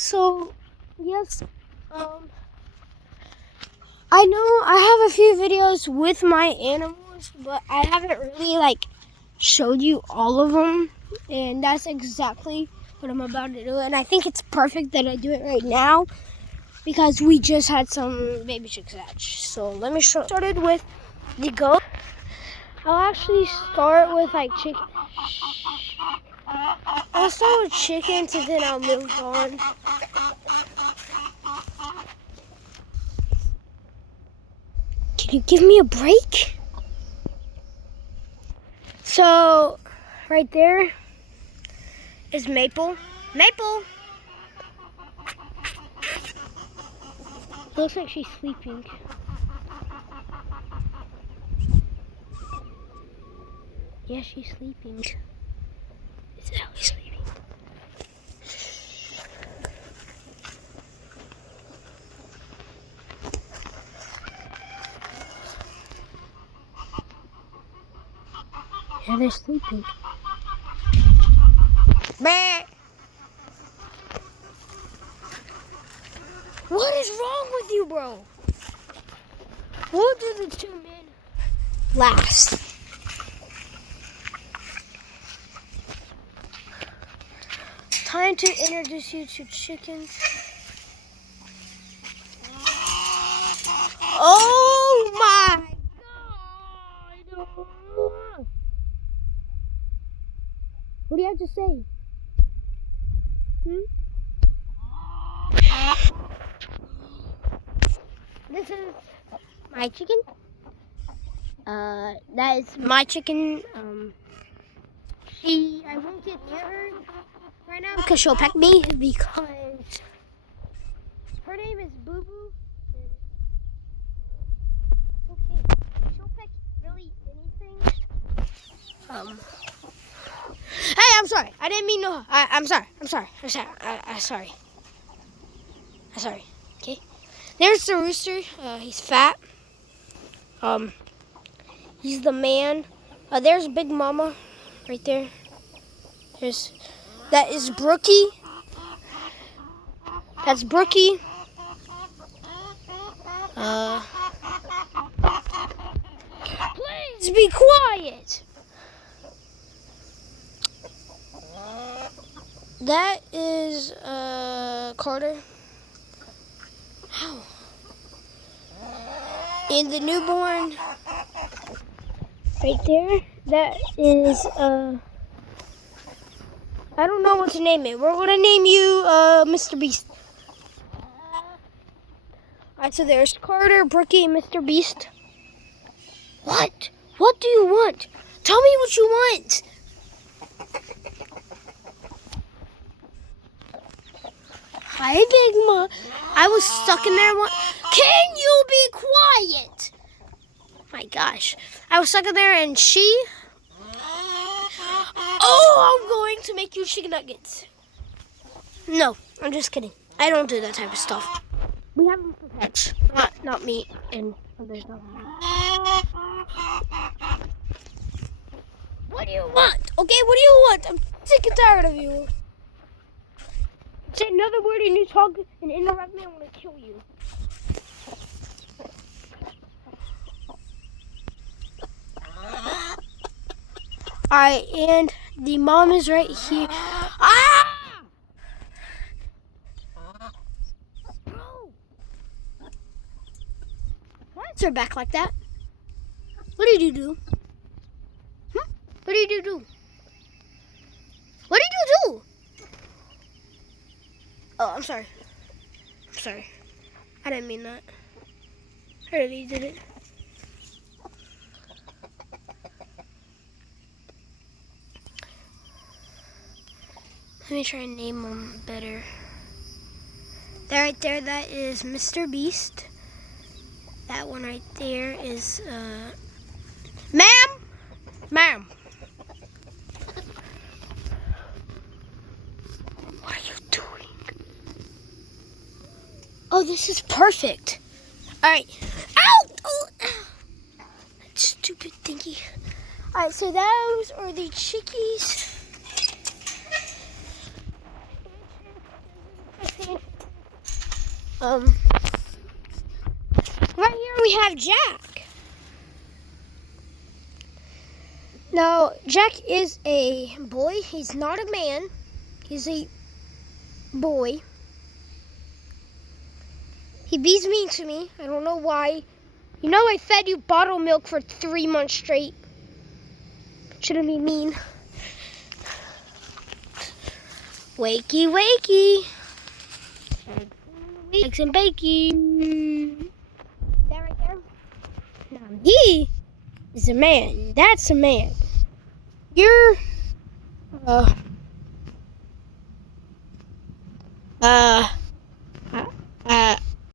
So, yes, I know I have a few videos with my animals, but I haven't really showed you all of them, and that's exactly what I'm about to do. And I think it's perfect that I do it right now because we just had some baby chicks hatch. So let me show. Started with the goat. I'll actually start with chicken. I'll start with chickens and then I'll move on. Can you give me a break? So, right there is Maple. Maple! Looks like she's sleeping. Yeah, she's sleeping. Is Ellie sleeping? Yeah, they're sleeping. Bah! What is wrong with you, bro? We'll do the 2 men last. Time to introduce you to chickens. Oh my God! What do you have to say? This is my chicken. That is my chicken. I won't get near her right now because she'll peck me because her name is Boo Boo. It's okay. She'll peck really anything. Hey, I'm sorry. I didn't mean no. I'm sorry. I'm sorry. I'm sorry. Okay. There's the rooster. He's fat. He's the man. There's Big Mama, right there. That is Brookie. That's Brookie. Please be quiet. That is Carter. Ow. And the newborn right there, that is I don't know what to name it. We're gonna name you Mr. Beast. Alright, so there's Carter, Brookie, and Mr. Beast. What? What do you want? Tell me what you want. Hi, Big Ma. I was stuck in there. Can you be quiet? My gosh. I was stuck in there and she... Oh, I'm going to make you chicken nuggets. No, I'm just kidding. I don't do that type of stuff. We have them for pets, not meat and others. What do you want? Okay, what do you want? I'm sick and tired of you. Say another word and you talk and interrupt me, I'm gonna kill you. Alright, and the mom is right here. Ah! Bro! Why is her back like that? What did you do? What did you do? What did you do? Oh, I'm sorry. I didn't mean that. I really did it. Let me try and name them better. That right there, that is Mr. Beast. That one right there is, Ma'am! What are you doing? Oh, this is perfect. Alright. Ow! Oh, that stupid thingy. Alright, so those are the chickies. Right here we have Jack. Now, Jack is a boy. He's not a man. He's a boy. He bees mean to me. I don't know why. You know I fed you bottled milk for 3 months straight. Shouldn't be mean. Wakey, wakey. Eggs and bacon. That right there? Now he is a man. That's a man. You're uh